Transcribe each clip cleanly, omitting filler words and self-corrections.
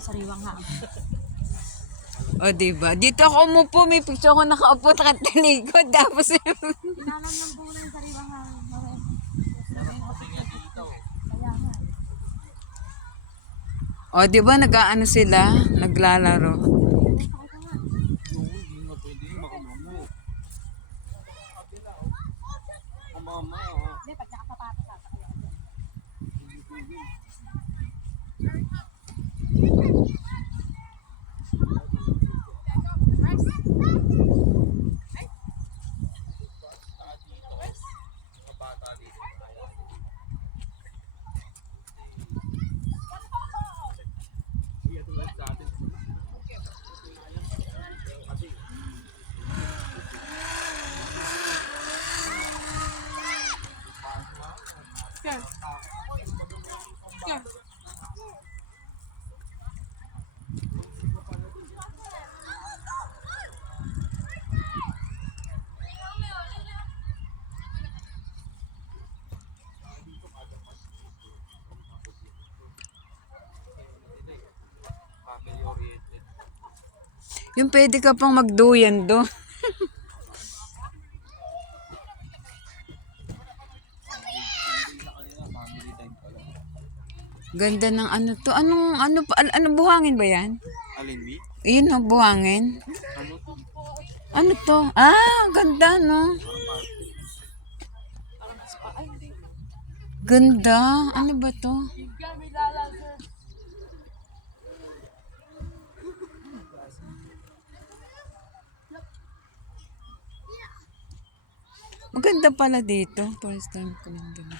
sariwang hangin. O, diba? Dito ako umupo, may picture ko nakaupo, nakatalikod, tapos Inalang lang po ng sariwang hangin. Kaya nga. o, diba, nag-aano sila, naglalaro. Hindi, pag nakasapatos sa kaya. Yung pwede ka pang magduyan do. Ganda ng ano to. Ano buhangin ba yan? Alin, Mi? Yun o, buhangin. Ano? Ano to? Ah, ganda no. Ganda. Ano ba to? Maganda pala dito. First time ko lang din.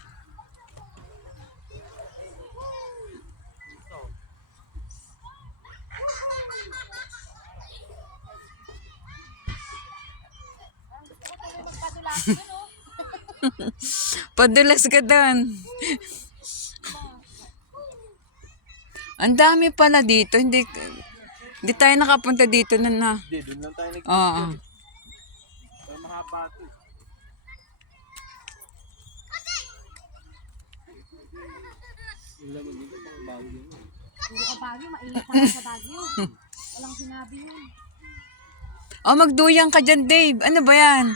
Padulas ka doon. Ang dami pala dito. Hindi tayo nakapunta dito na. Hindi, doon lang tayo nag- Oo. Pero mahaba ito. Yung laman dito, pang Baguio. Puro ka Baguio, mainit na sa Baguio. Walang sinabi yun. Oh, magduyang ka dyan, Dave. Ano ba yan?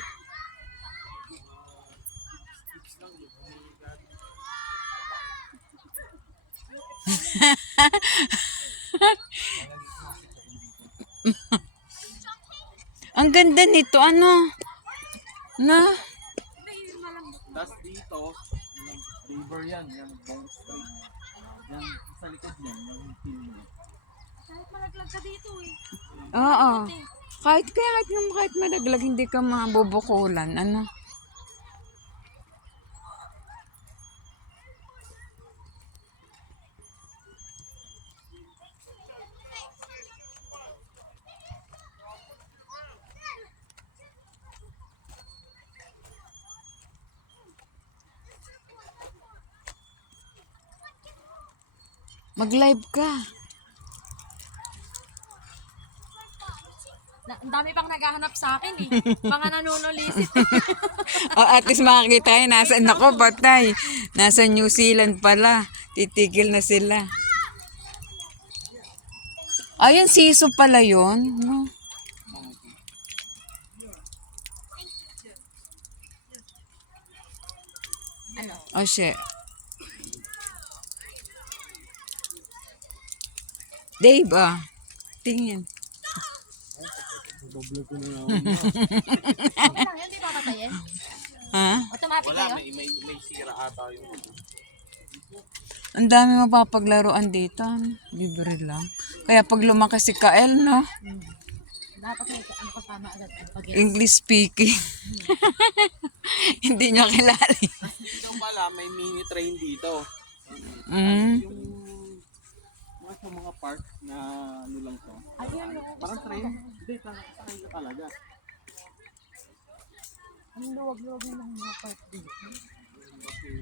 Ang ganda nito. Ano? Na? Tapos dito, yung river yan, yung Bong Street. Yan, sa likod yan, yung hill niya. Kahit malaglag ka dito eh. Oo. Kahit malaglag, hindi ka mabubukulan. Ano? Mag-live ka. Ang dami pang naghahanap sa akin eh. Mga nanunulisit. O, at least makakita tayo. Nasaan ako, patay. Nasa New Zealand pala. Titigil na sila. Ayun, siso pala yun. No? Ano? Oh, shit. Dave, tingin. Bablog ko na lang. Okay lang yun, di ba patayin? Ha? Automatic Wala, kayo? may sira ata yun. Ang dami mapapaglaruan dito. Libre lang. Kaya pag lumaki si Kael, no? Dapat may ano kasama agad. Pag English speaking. Hindi niya kilala. Dito pala, may mini train dito. Mm. Yung sa mga park na ano lang to. ayun yung Parang train. Hindi, train ka talaga. ang luwag-luwag ng mga part dito. Okay.